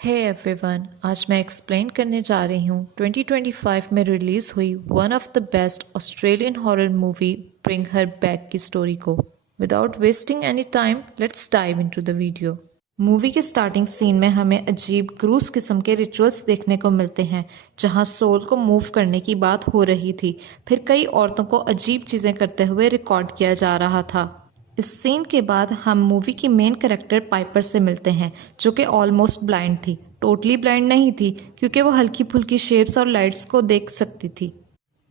Hey everyone, आज मैं explain करने जा रही हूँ 2025 में रिलीज़ हुई one of the best Australian horror movie bring her back की स्टोरी को। Without wasting any time, let's dive into the video. Movie के स्टार्टिंग सीन में हमें अजीब क्रूज किस्म के रिचुअल्स देखने को मिलते हैं, जहां सोल को मूव करने की बात हो रही थी। फिर कई औरतों को अजीब चीज़ें करते हुए रिकॉर्ड किया जा रहा था। इस सीन के बाद हम मूवी की मेन कैरेक्टर पाइपर से मिलते हैं, जो कि ऑलमोस्ट ब्लाइंड थी। टोटली ब्लाइंड नहीं थी, क्योंकि वो हल्की फुल्की शेप्स और लाइट्स को देख सकती थी।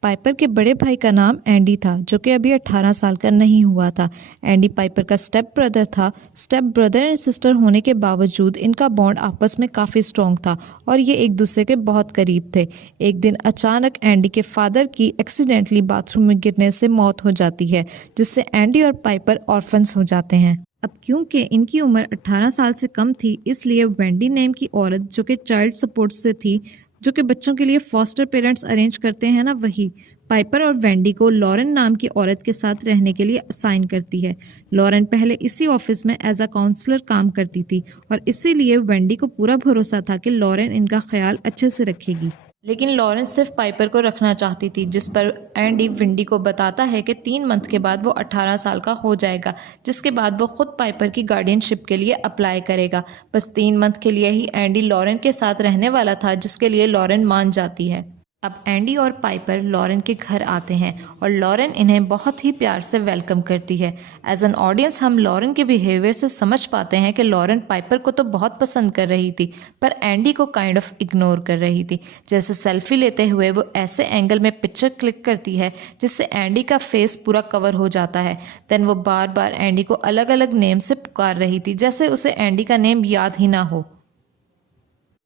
पाइपर के बड़े भाई का नाम एंडी था, जो कि अभी 18 साल का नहीं हुआ था। एंडी पाइपर का स्टेप ब्रदर था। स्टेप ब्रदर एंड सिस्टर होने के बावजूद इनका बॉन्ड आपस में काफ़ी स्ट्रॉन्ग था और ये एक दूसरे के बहुत करीब थे। एक दिन अचानक एंडी के फादर की एक्सीडेंटली बाथरूम में गिरने से मौत हो जाती है, जिससे एंडी और पाइपर ऑर्फन्स हो जाते हैं। अब क्योंकि इनकी उम्र 18 साल से कम थी, इसलिए वेंडी नेम की औरत, जो कि चाइल्ड सपोर्ट से थी, जो कि बच्चों के लिए फॉस्टर पेरेंट्स अरेंज करते हैं ना, वही पाइपर और वेंडी को लॉरेन नाम की औरत के साथ रहने के लिए असाइन करती है। लॉरेन पहले इसी ऑफिस में एज अ काउंसलर काम करती थी और इसीलिए वेंडी को पूरा भरोसा था कि लॉरेन इनका ख्याल अच्छे से रखेगी। लेकिन लॉरेंस सिर्फ पाइपर को रखना चाहती थी, जिस पर एंडी विंडी को बताता है कि 3 मंथ के बाद वो 18 साल का हो जाएगा, जिसके बाद वो खुद पाइपर की गार्डियनशिप के लिए अप्लाई करेगा। बस 3 मंथ के लिए ही एंडी लॉरेन के साथ रहने वाला था, जिसके लिए लॉरेन मान जाती है। अब एंडी और पाइपर लॉरेन के घर आते हैं और लॉरेन इन्हें बहुत ही प्यार से वेलकम करती है। एज एन ऑडियंस हम लॉरेन के बिहेवियर से समझ पाते हैं कि लॉरेन पाइपर को तो बहुत पसंद कर रही थी, पर एंडी को काइंड ऑफ इग्नोर कर रही थी। जैसे सेल्फी लेते हुए वो ऐसे एंगल में पिक्चर क्लिक करती है जिससे एंडी का फेस पूरा कवर हो जाता है। देन वो बार बार एंडी को अलग अलग नेम से पुकार रही थी, जैसे उसे एंडी का नेम याद ही ना हो।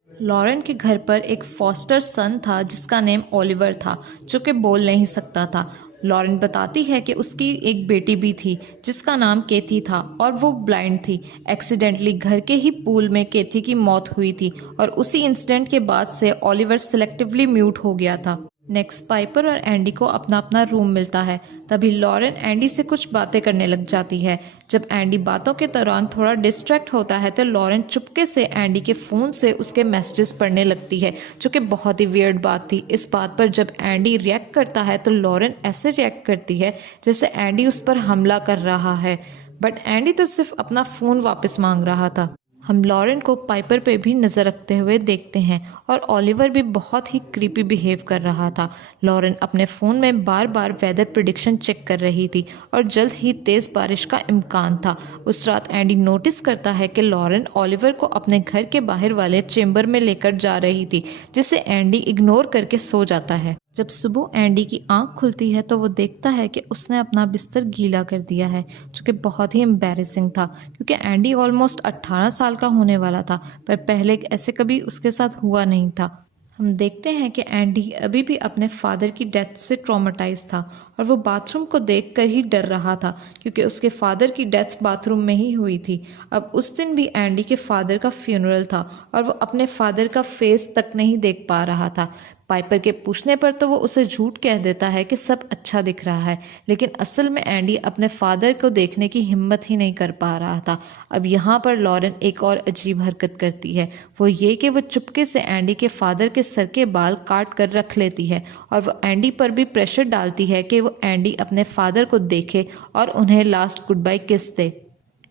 लॉरेन के घर पर एक फॉस्टर सन था जिसका नेम ओलिवर था, जो कि बोल नहीं सकता था। लॉरेन बताती है कि उसकी एक बेटी भी थी जिसका नाम केथी था और वो ब्लाइंड थी। एक्सीडेंटली घर के ही पूल में केथी की मौत हुई थी और उसी इंसिडेंट के बाद से ओलिवर सिलेक्टिवली म्यूट हो गया था। नेक्स्ट पाइपर और एंडी को अपना अपना रूम मिलता है। तभी लॉरेन एंडी से कुछ बातें करने लग जाती है। जब एंडी बातों के दौरान थोड़ा डिस्ट्रैक्ट होता है तो लॉरेन चुपके से एंडी के फ़ोन से उसके मैसेजेस पढ़ने लगती है, जो कि बहुत ही वियर्ड बात थी। इस बात पर जब एंडी रिएक्ट करता है तो लॉरेन ऐसे रिएक्ट करती है जैसे एंडी उस पर हमला कर रहा है, बट एंडी तो सिर्फ अपना फ़ोन वापस मांग रहा था। हम लॉरेन को पाइपर पे भी नज़र रखते हुए देखते हैं और ओलिवर भी बहुत ही क्रीपी बिहेव कर रहा था। लॉरेन अपने फ़ोन में बार बार वेदर प्रिडिक्शन चेक कर रही थी और जल्द ही तेज़ बारिश का इम्कान था। उस रात एंडी नोटिस करता है कि लॉरेन ओलिवर को अपने घर के बाहर वाले चेंबर में लेकर जा रही थी, जिसे एंडी इग्नोर करके सो जाता है। जब सुबह एंडी की आंख खुलती है तो वो देखता है कि उसने अपना बिस्तर गीला कर दिया है, जो कि बहुत ही एम्बैरेसिंग था, क्योंकि एंडी ऑलमोस्ट 18 साल का होने वाला था, पर पहले ऐसे कभी उसके साथ हुआ नहीं था। हम देखते हैं कि एंडी अभी भी अपने फादर की डेथ से ट्रॉमेटाइज था और वो बाथरूम को देखकर ही डर रहा था, क्योंकि उसके फादर की डेथ बाथरूम में ही हुई थी। अब उस दिन भी एंडी के फादर का फ्यूनरल था और वो अपने फादर का फेस तक नहीं देख पा रहा था। पाइपर के पूछने पर तो वो उसे झूठ कह देता है कि सब अच्छा दिख रहा है, लेकिन असल में एंडी अपने फादर को देखने की हिम्मत ही नहीं कर पा रहा था। अब यहाँ पर लॉरेन एक और अजीब हरकत करती है, वो ये कि वो चुपके से एंडी के फादर के सर के बाल काट कर रख लेती है और वो एंडी पर भी प्रेशर डालती है कि वो एंडी अपने फादर को देखे और उन्हें लास्ट गुड बाय किस दे।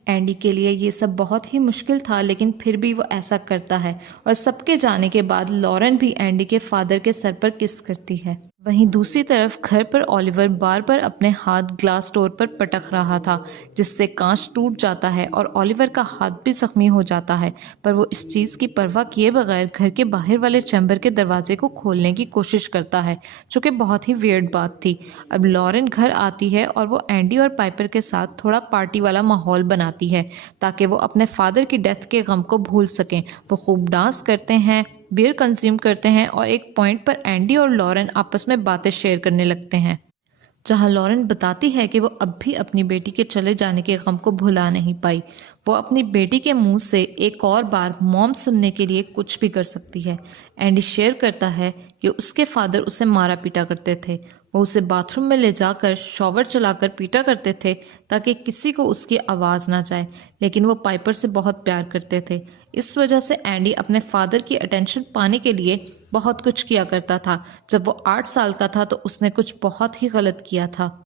एंडी के लिए ये सब बहुत ही मुश्किल था, लेकिन फिर भी वो ऐसा करता है और सबके जाने के बाद लॉरेन भी एंडी के फादर के सर पर किस करती है। वहीं दूसरी तरफ घर पर ओलिवर बार बार अपने हाथ ग्लास डोर पर पटक रहा था, जिससे कांच टूट जाता है और ओलिवर का हाथ भी जख्मी हो जाता है, पर वो इस चीज़ की परवाह किए बगैर घर के बाहर वाले चैम्बर के दरवाजे को खोलने की कोशिश करता है, जो कि बहुत ही वियर्ड बात थी। अब लॉरेन घर आती है और वो एंडी और पाइपर के साथ थोड़ा पार्टी वाला माहौल बनाती है, ताकि वो अपने फादर की डेथ के गम को भूल सकें। वो खूब डांस करते हैं, बियर कंज्यूम करते हैं और एक पॉइंट पर एंडी और लॉरेन आपस में बातें शेयर करने लगते हैं, जहां लॉरेन बताती है कि वो अब भी अपनी बेटी के चले जाने के गम को भुला नहीं पाई। वो अपनी बेटी के मुंह से एक और बार मॉम सुनने के लिए कुछ भी कर सकती है। एंडी शेयर करता है कि उसके फादर उसे मारा पीटा करते थे। वो उसे बाथरूम में ले जाकर शॉवर चलाकर पीटा करते थे ताकि किसी को उसकी आवाज़ ना जाए, लेकिन वो पाइपर से बहुत प्यार करते थे। इस वजह से एंडी अपने फादर की अटेंशन पाने के लिए बहुत कुछ किया करता था। जब वो 8 साल का था तो उसने कुछ बहुत ही गलत किया था।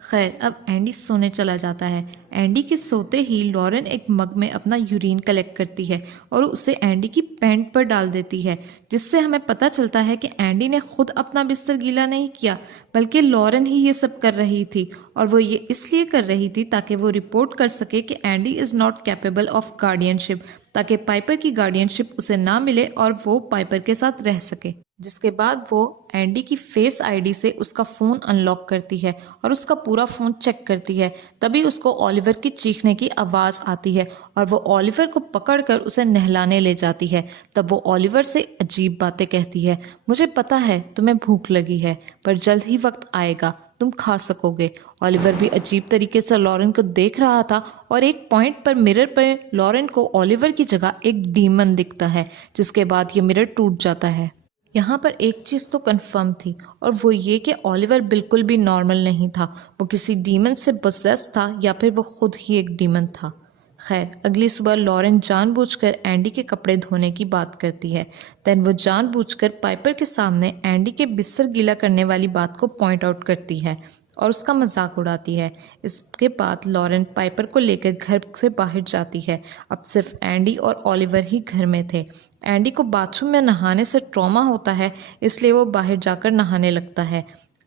खैर, अब एंडी सोने चला जाता है। एंडी के सोते ही लॉरेन एक मग में अपना यूरिन कलेक्ट करती है और उसे एंडी की पैंट पर डाल देती है, जिससे हमें पता चलता है कि एंडी ने खुद अपना बिस्तर गीला नहीं किया, बल्कि लॉरेन ही ये सब कर रही थी। और वो ये इसलिए कर रही थी ताकि वो रिपोर्ट कर सके कि Andy is not capable of guardianship, ताकि पाइपर की गार्डियनशिप उसे ना मिले और वो पाइपर के साथ रह सके। जिसके बाद वो एंडी की फेस आईडी से उसका फ़ोन अनलॉक करती है और उसका पूरा फ़ोन चेक करती है। तभी उसको ओलिवर की चीखने की आवाज़ आती है और वो ओलिवर को पकड़कर उसे नहलाने ले जाती है। तब वो ओलिवर से अजीब बातें कहती है। मुझे पता है तुम्हें भूख लगी है, पर जल्द ही वक्त आएगा, तुम खा सकोगे। ओलिवर भी अजीब तरीके से लॉरेन को देख रहा था और एक पॉइंट पर मिरर पर लॉरेन को ओलिवर की जगह एक डीमन दिखता है, जिसके बाद ये मिरर टूट जाता है। यहाँ पर एक चीज़ तो कंफर्म थी और वो ये कि ओलिवर बिल्कुल भी नॉर्मल नहीं था। वो किसी डीमन से पोसेस था या फिर वो खुद ही एक डीमन था। खैर, अगली सुबह लॉरेन जानबूझकर एंडी के कपड़े धोने की बात करती है। देन वो जानबूझकर पाइपर के सामने एंडी के बिस्तर गीला करने वाली बात को पॉइंट आउट करती है और उसका मजाक उड़ाती है। इसके बाद लॉरेन पाइपर को लेकर घर से बाहर जाती है। अब सिर्फ एंडी और ओलिवर ही घर में थे। एंडी को बाथरूम में नहाने से ट्रॉमा होता है, इसलिए वो बाहर जाकर नहाने लगता है।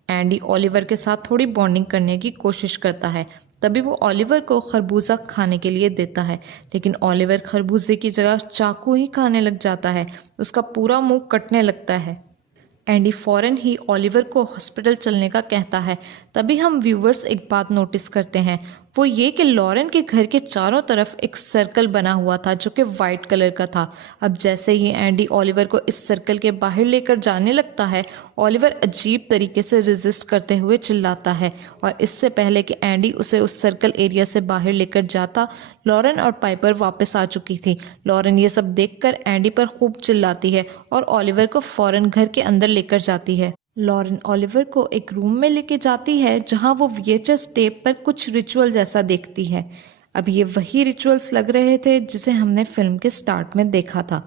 एंडी ओलिवर के साथ थोड़ी बॉन्डिंग करने की कोशिश करता है। तभी वो ओलिवर को खरबूजा खाने के लिए देता है, लेकिन ओलिवर खरबूजे की जगह चाकू ही खाने लग जाता है। उसका पूरा मुंह कटने लगता है। एंडी फौरन ही ओलिवर को हॉस्पिटल चलने का कहता है। तभी हम व्यूवर्स एक बात नोटिस करते हैं, वो ये कि लॉरेन के घर के चारों तरफ एक सर्कल बना हुआ था जो कि वाइट कलर का था। अब जैसे ही एंडी ओलिवर को इस सर्कल के बाहर लेकर जाने लगता है, ओलिवर अजीब तरीके से रेजिस्ट करते हुए चिल्लाता है और इससे पहले कि एंडी उसे उस सर्कल एरिया से बाहर लेकर जाता, लॉरेन और पाइपर वापस आ चुकी थी। लॉरेन ये सब देखकर एंडी पर खूब चिल्लाती है और ओलिवर को फौरन घर के अंदर लेकर जाती है। लॉरेन ओलिवर को एक रूम में लेके जाती है जहां वो VHS टेप पर कुछ रिचुअल जैसा देखती है। अब ये वही रिचुअल्स लग रहे थे जिसे हमने फिल्म के स्टार्ट में देखा था।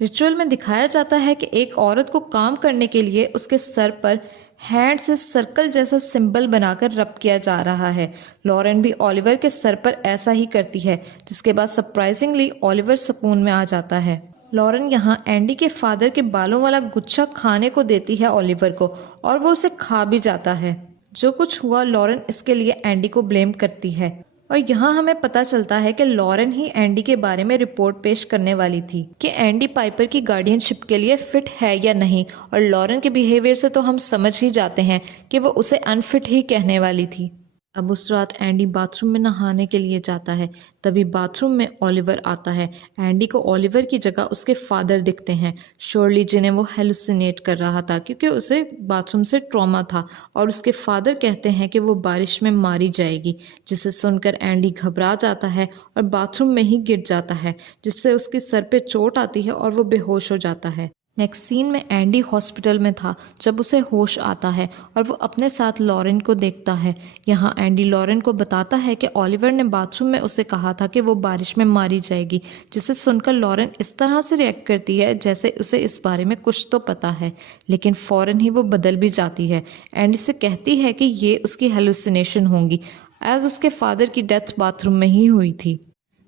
रिचुअल में दिखाया जाता है कि एक औरत को काम करने के लिए उसके सर पर हैंड से सर्कल जैसा सिंबल बनाकर रब किया जा रहा है। लॉरेन भी ओलिवर के सर पर ऐसा ही करती है, जिसके बाद सरप्राइजिंगली ओलिवर सुकून में आ जाता है। लॉरेन यहाँ एंडी के फादर के बालों वाला गुच्छा खाने को देती है ओलिवर को और वो उसे खा भी जाता है। जो कुछ हुआ लॉरेन इसके लिए एंडी को ब्लेम करती है और यहाँ हमें पता चलता है कि लॉरेन ही एंडी के बारे में रिपोर्ट पेश करने वाली थी कि एंडी पाइपर की गार्डियनशिप के लिए फिट है या नहीं, और लॉरेन के बिहेवियर से तो हम समझ ही जाते हैं कि वो उसे अनफिट ही कहने वाली थी। अब उस रात एंडी बाथरूम में नहाने के लिए जाता है। तभी बाथरूम में ओलिवर आता है। एंडी को ओलिवर की जगह उसके फादर दिखते हैं, शोरली, जिन्हें वो हेलुसिनेट कर रहा था क्योंकि उसे बाथरूम से ट्रॉमा था, और उसके फादर कहते हैं कि वो बारिश में मारी जाएगी, जिसे सुनकर एंडी घबरा जाता है और बाथरूम में ही गिर जाता है, जिससे उसके सर पे चोट आती है और वो बेहोश हो जाता है। नेक्स्ट सीन में एंडी हॉस्पिटल में था जब उसे होश आता है और वो अपने साथ लॉरेन को देखता है। यहाँ एंडी लॉरेन को बताता है कि ओलिवर ने बाथरूम में उसे कहा था कि वो बारिश में मारी जाएगी, जिसे सुनकर लॉरेन इस तरह से रिएक्ट करती है जैसे उसे इस बारे में कुछ तो पता है, लेकिन फ़ौरन ही वो बदल भी जाती है। एंडी से कहती है कि ये उसकी हेलुसिनेशन होंगी, एज उसके फादर की डेथ बाथरूम में ही हुई थी।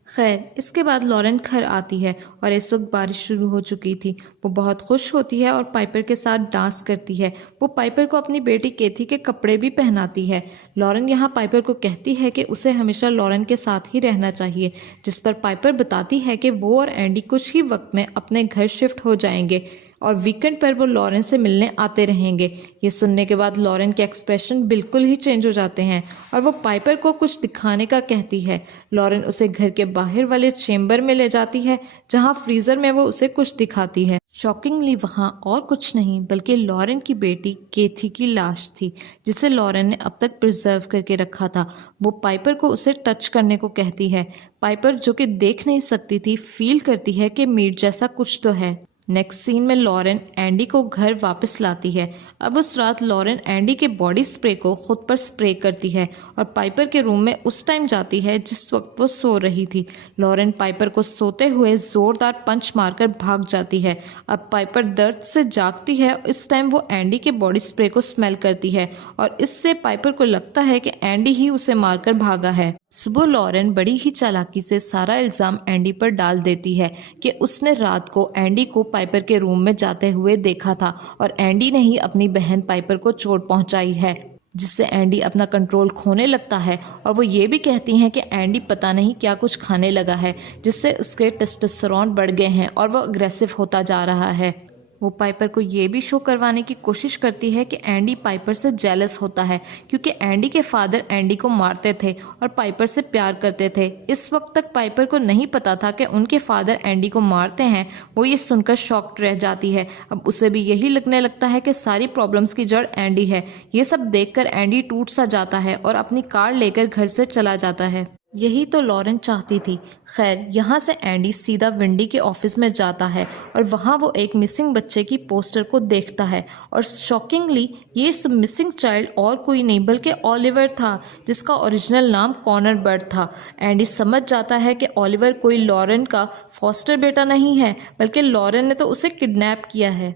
खैर, इसके बाद लॉरेन घर आती है और इस वक्त बारिश शुरू हो चुकी थी। वो बहुत खुश होती है और पाइपर के साथ डांस करती है। वो पाइपर को अपनी बेटी केथी के कपड़े भी पहनाती है। लॉरेन यहाँ पाइपर को कहती है कि उसे हमेशा लॉरेन के साथ ही रहना चाहिए, जिस पर पाइपर बताती है कि वो और एंडी कुछ ही वक्त में अपने घर शिफ्ट हो जाएंगे और वीकेंड पर वो लॉरेन से मिलने आते रहेंगे। ये सुनने के बाद लॉरेन के एक्सप्रेशन बिल्कुल ही चेंज हो जाते हैं और वो पाइपर को कुछ दिखाने का कहती है। लॉरेन उसे घर के बाहर वाले चेम्बर में ले जाती है जहां फ्रीजर में वो उसे कुछ दिखाती है। शॉकिंगली वहां और कुछ नहीं बल्कि लॉरेन की बेटी केथी की लाश थी, जिसे लॉरेन ने अब तक प्रिजर्व करके रखा था। वो पाइपर को उसे टच करने को कहती है। पाइपर, जो कि देख नहीं सकती थी, फील करती है कि मीट जैसा कुछ तो है। नेक्स्ट सीन में लॉरेन एंडी को घर वापस लाती है। अब उस रात लॉरेन एंडी के बॉडी स्प्रे को खुद पर स्प्रे करती है और पाइपर के रूम में उस टाइम जाती है जिस वक्त वो सो रही थी। लॉरेन पाइपर को सोते हुए जोरदार पंच मारकर भाग जाती है। अब पाइपर दर्द से जागती है। इस टाइम वो एंडी के बॉडी स्प्रे को स्मेल करती है और इससे पाइपर को लगता है कि एंडी ही उसे मारकर भागा है। सुबह लॉरेन बड़ी ही चालाकी से सारा इल्ज़ाम एंडी पर डाल देती है कि उसने रात को एंडी को पाइपर के रूम में जाते हुए देखा था और एंडी ने ही अपनी बहन पाइपर को चोट पहुंचाई है, जिससे एंडी अपना कंट्रोल खोने लगता है। और वो ये भी कहती हैं कि एंडी पता नहीं क्या कुछ खाने लगा है जिससे उसके टेस्टोस्टेरोन बढ़ गए हैं और वो अग्रेसिव होता जा रहा है। वो पाइपर को ये भी शो करवाने की कोशिश करती है कि एंडी पाइपर से जेलस होता है क्योंकि एंडी के फादर एंडी को मारते थे और पाइपर से प्यार करते थे। इस वक्त तक पाइपर को नहीं पता था कि उनके फादर एंडी को मारते हैं। वो ये सुनकर शॉक्ड रह जाती है। अब उसे भी यही लगने लगता है कि सारी प्रॉब्लम्स की जड़ एंडी है। ये सब देखकर एंडी टूट सा जाता है और अपनी कार लेकर घर से चला जाता है। यही तो लॉरेन चाहती थी। खैर, यहाँ से एंडी सीधा विंडी के ऑफिस में जाता है और वहाँ वो एक मिसिंग बच्चे की पोस्टर को देखता है और शॉकिंगली ये मिसिंग चाइल्ड और कोई नहीं बल्कि ओलिवर था, जिसका ओरिजिनल नाम कॉनर बर्ड था। एंडी समझ जाता है कि ओलिवर कोई लॉरेन का फॉस्टर बेटा नहीं है बल्कि लॉरेन ने तो उसे किडनैप किया है।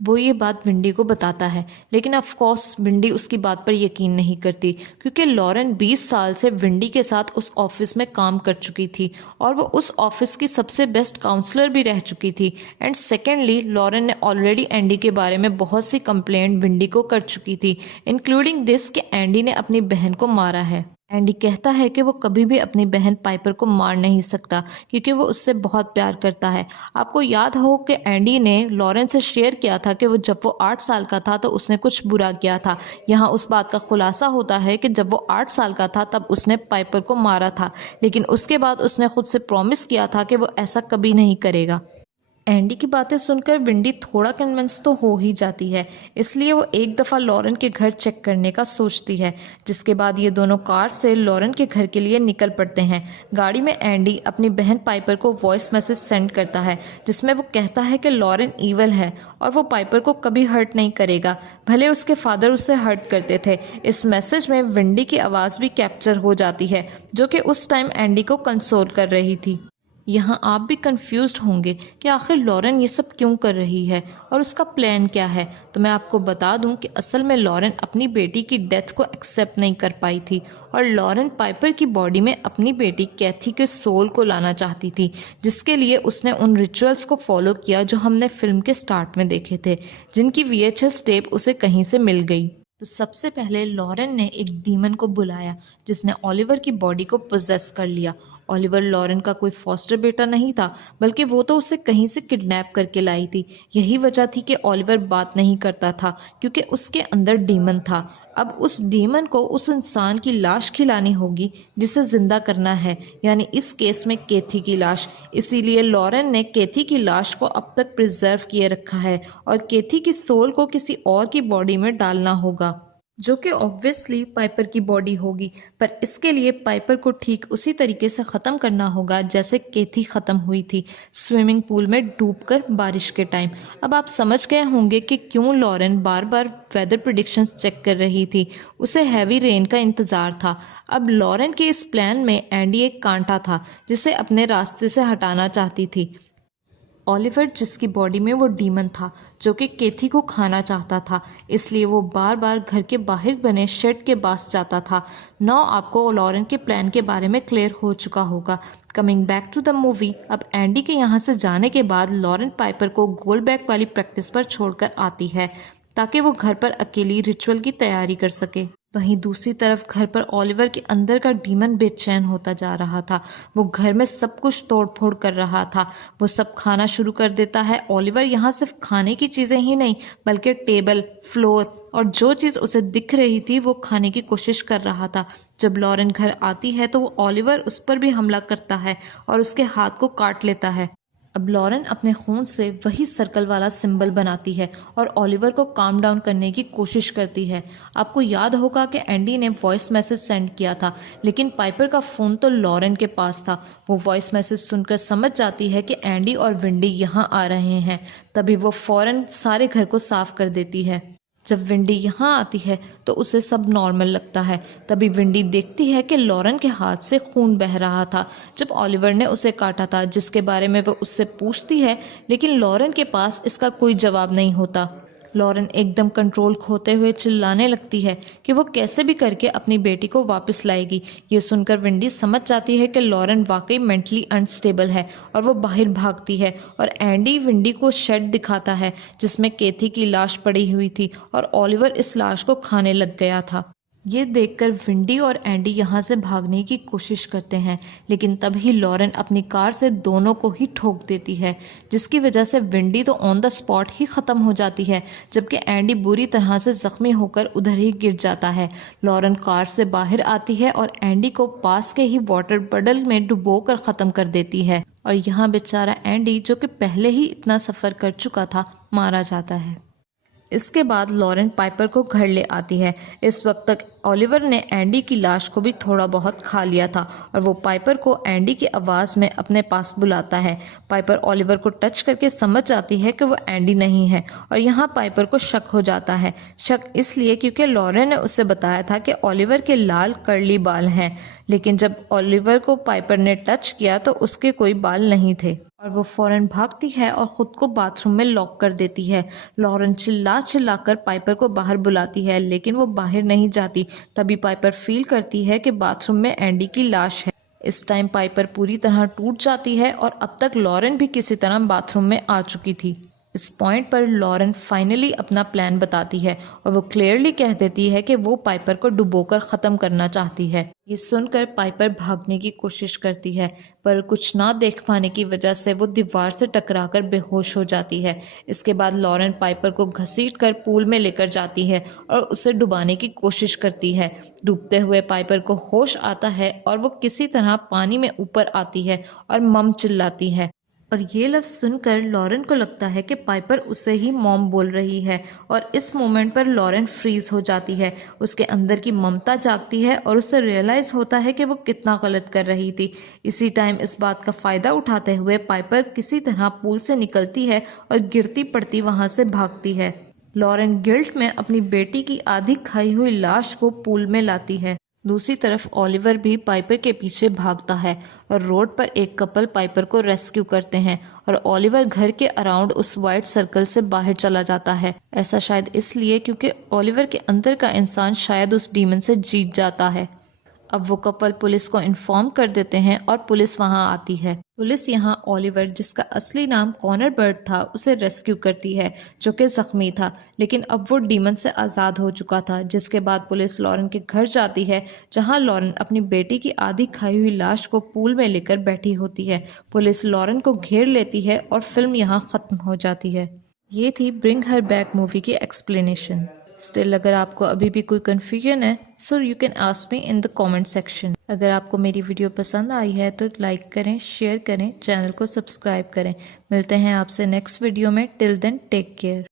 वो ये बात विंडी को बताता है, लेकिन ऑफ कोर्स विंडी उसकी बात पर यकीन नहीं करती क्योंकि लॉरेन 20 साल से विंडी के साथ उस ऑफिस में काम कर चुकी थी और वो उस ऑफिस की सबसे बेस्ट काउंसलर भी रह चुकी थी। एंड सेकेंडली लॉरेन ने ऑलरेडी एंडी के बारे में बहुत सी कंप्लेंट विंडी को कर चुकी थी, इंक्लूडिंग दिस कि एंडी ने अपनी बहन को मारा है। एंडी कहता है कि वो कभी भी अपनी बहन पाइपर को मार नहीं सकता क्योंकि वो उससे बहुत प्यार करता है। आपको याद हो कि एंडी ने लॉरेन से शेयर किया था कि जब वो 8 साल का था तो उसने कुछ बुरा किया था। यहाँ उस बात का खुलासा होता है कि जब वो 8 साल का था तब उसने पाइपर को मारा था, लेकिन उसके बाद उसने खुद से प्रॉमिस किया था कि वो ऐसा कभी नहीं करेगा। एंडी की बातें सुनकर विंडी थोड़ा कन्विंस तो हो ही जाती है, इसलिए वो एक दफ़ा लॉरेन के घर चेक करने का सोचती है, जिसके बाद ये दोनों कार से लॉरेन के घर के लिए निकल पड़ते हैं। गाड़ी में एंडी अपनी बहन पाइपर को वॉइस मैसेज सेंड करता है जिसमें वो कहता है कि लॉरेन ईवल है और वो पाइपर को कभी हर्ट नहीं करेगा, भले उसके फादर उसे हर्ट करते थे। इस मैसेज में विंडी की आवाज़ भी कैप्चर हो जाती है जो कि उस टाइम एंडी को कंसोल कर रही थी। यहाँ आप भी कंफ्यूज्ड होंगे कि आखिर लॉरेन ये सब क्यों कर रही है और उसका प्लान क्या है। तो मैं आपको बता दूं कि असल में लॉरेन अपनी बेटी की डेथ को एक्सेप्ट नहीं कर पाई थी और लॉरेन पाइपर की बॉडी में अपनी बेटी कैथी के सोल को लाना चाहती थी, जिसके लिए उसने उन रिचुअल्स को फॉलो किया जो हमने फिल्म के स्टार्ट में देखे थे, जिनकी VHS टेप उसे कहीं से मिल गई। तो सबसे पहले लॉरेन ने एक डीमन को बुलाया जिसने ओलिवर की बॉडी को पोजेस कर लिया। ओलिवर लॉरेन का कोई फॉस्टर बेटा नहीं था बल्कि वो तो उसे कहीं से किडनैप करके लाई थी। यही वजह थी कि ओलिवर बात नहीं करता था क्योंकि उसके अंदर डीमन था। अब उस डीमन को उस इंसान की लाश खिलानी होगी जिसे जिंदा करना है, यानी इस केस में केथी की लाश। इसीलिए लॉरेन ने केथी की लाश को अब तक प्रिजर्व किए रखा है और केथी की सोल को किसी और की बॉडी में डालना होगा जो कि ऑब्वियसली पाइपर की बॉडी होगी, पर इसके लिए पाइपर को ठीक उसी तरीके से ख़त्म करना होगा जैसे केथी ख़त्म हुई थी, स्विमिंग पूल में डूबकर बारिश के टाइम। अब आप समझ गए होंगे कि क्यों लॉरेन बार बार वेदर प्रेडिक्शंस चेक कर रही थी। उसे हैवी रेन का इंतज़ार था। अब लॉरेन के इस प्लान में एंडी एक कांटा था जिसे अपने रास्ते से हटाना चाहती थी। ओलिवर जिसकी बॉडी में वो डीमन था जो कि केथी को खाना चाहता था, इसलिए वो बार बार घर के बाहर बने शेड के पास जाता था। नौ आपको लॉरेन के प्लान के बारे में क्लियर हो चुका होगा। Coming back to the movie, अब एंडी के यहाँ से जाने के बाद लॉरेन पाइपर को गोलबैक वाली प्रैक्टिस पर छोड़कर आती है ताकि वो घर पर अकेली रिचुअल की तैयारी कर सके। वहीं दूसरी तरफ घर पर ओलिवर के अंदर का डीमन बेचैन होता जा रहा था। वो घर में सब कुछ तोड़फोड़ कर रहा था। वो सब खाना शुरू कर देता है। ओलिवर यहाँ सिर्फ खाने की चीज़ें ही नहीं बल्कि टेबल, फ्लोर और जो चीज़ उसे दिख रही थी वो खाने की कोशिश कर रहा था। जब लॉरेन घर आती है तो वो ओलिवर उस पर भी हमला करता है और उसके हाथ को काट लेता है। अब लॉरेन अपने खून से वही सर्कल वाला सिंबल बनाती है और ओलिवर को काम डाउन करने की कोशिश करती है। आपको याद होगा कि एंडी ने वॉइस मैसेज सेंड किया था, लेकिन पाइपर का फ़ोन तो लॉरेन के पास था। वो वॉइस मैसेज सुनकर समझ जाती है कि एंडी और विंडी यहाँ आ रहे हैं। तभी वो फ़ौरन सारे घर को साफ कर देती है। जब विंडी यहाँ आती है तो उसे सब नॉर्मल लगता है। तभी विंडी देखती है कि लॉरेन के हाथ से खून बह रहा था जब ओलिवर ने उसे काटा था, जिसके बारे में वो उससे पूछती है, लेकिन लॉरेन के पास इसका कोई जवाब नहीं होता। लॉरेन एकदम कंट्रोल खोते हुए चिल्लाने लगती है कि वो कैसे भी करके अपनी बेटी को वापस लाएगी। ये सुनकर विंडी समझ जाती है कि लॉरेन वाकई मेंटली अनस्टेबल है और वो बाहर भागती है और एंडी विंडी को शेड दिखाता है जिसमें केथी की लाश पड़ी हुई थी और ओलिवर इस लाश को खाने लग गया था। ये देखकर विंडी और एंडी यहाँ से भागने की कोशिश करते हैं, लेकिन तभी लॉरेन अपनी कार से दोनों को ही ठोक देती है, जिसकी वजह से विंडी तो ऑन द स्पॉट ही ख़त्म हो जाती है, जबकि एंडी बुरी तरह से ज़ख्मी होकर उधर ही गिर जाता है। लॉरेन कार से बाहर आती है और एंडी को पास के ही वाटर बॉटल में डुबोकर ख़त्म कर देती है और यहाँ बेचारा एंडी, जो कि पहले ही इतना सफ़र कर चुका था, मारा जाता है। इसके बाद लॉरेन पाइपर को घर ले आती है। इस वक्त तक ओलिवर ने एंडी की लाश को भी थोड़ा बहुत खा लिया था और वो पाइपर को एंडी की आवाज़ में अपने पास बुलाता है। पाइपर ओलिवर को टच करके समझ जाती है कि वो एंडी नहीं है और यहाँ पाइपर को शक हो जाता है। शक इसलिए क्योंकि लॉरेन ने उसे बताया था कि ओलिवर के लाल कर्ली बाल हैं, लेकिन जब ओलिवर को पाइपर ने टच किया तो उसके कोई बाल नहीं थे और वो फौरन भागती है और ख़ुद को बाथरूम में लॉक कर देती है। लॉरेन चिल्लाकर पाइपर को बाहर बुलाती है, लेकिन वो बाहर नहीं जाती। तभी पाइपर फील करती है कि बाथरूम में एंडी की लाश है। इस टाइम पाइपर पूरी तरह टूट जाती है और अब तक लॉरेन भी किसी तरह बाथरूम में आ चुकी थी। इस पॉइंट पर लॉरेन फाइनली अपना प्लान बताती है और वो क्लियरली कह देती है कि वो पाइपर को डुबोकर ख़त्म करना चाहती है। ये सुनकर पाइपर भागने की कोशिश करती है, पर कुछ ना देख पाने की वजह से वो दीवार से टकराकर बेहोश हो जाती है। इसके बाद लॉरेन पाइपर को घसीटकर पूल में लेकर जाती है और उसे डुबाने की कोशिश करती है। डूबते हुए पाइपर को होश आता है और वो किसी तरह पानी में ऊपर आती है और मम चिल्लाती है और ये लफ्ज़ सुनकर लॉरेन को लगता है कि पाइपर उसे ही मॉम बोल रही है और इस मोमेंट पर लॉरेन फ्रीज हो जाती है। उसके अंदर की ममता जागती है और उसे रियलाइज़ होता है कि वो कितना गलत कर रही थी। इसी टाइम इस बात का फ़ायदा उठाते हुए पाइपर किसी तरह पूल से निकलती है और गिरती पड़ती वहाँ से भागती है। लॉरेन गिल्ट में अपनी बेटी की आधी खाई हुई लाश को पूल में लाती है। दूसरी तरफ ओलिवर भी पाइपर के पीछे भागता है और रोड पर एक कपल पाइपर को रेस्क्यू करते हैं और ओलिवर घर के अराउंड उस वाइट सर्कल से बाहर चला जाता है। ऐसा शायद इसलिए क्योंकि ओलिवर के अंदर का इंसान शायद उस डीमन से जीत जाता है। अब वो कपल पुलिस को इन्फॉर्म कर देते हैं और पुलिस वहां आती है। पुलिस यहाँ ओलिवर, जिसका असली नाम कॉनर बर्ड था, उसे रेस्क्यू करती है, जो कि जख्मी था, लेकिन अब वो डीमन से आज़ाद हो चुका था। जिसके बाद पुलिस लॉरेन के घर जाती है, जहाँ लॉरेन अपनी बेटी की आधी खाई हुई लाश को पूल में लेकर बैठी होती है। पुलिस लॉरेन को घेर लेती है और फिल्म यहाँ ख़त्म हो जाती है। ये थी ब्रिंग हर बैक मूवी की एक्सप्लेनेशन। स्टिल अगर आपको अभी भी कोई कन्फ्यूजन है, so you can ask me in the comment section. अगर आपको मेरी वीडियो पसंद आई है तो लाइक करें, शेयर करें, चैनल को सब्सक्राइब करें। मिलते हैं आपसे नेक्स्ट वीडियो में। Till then take care.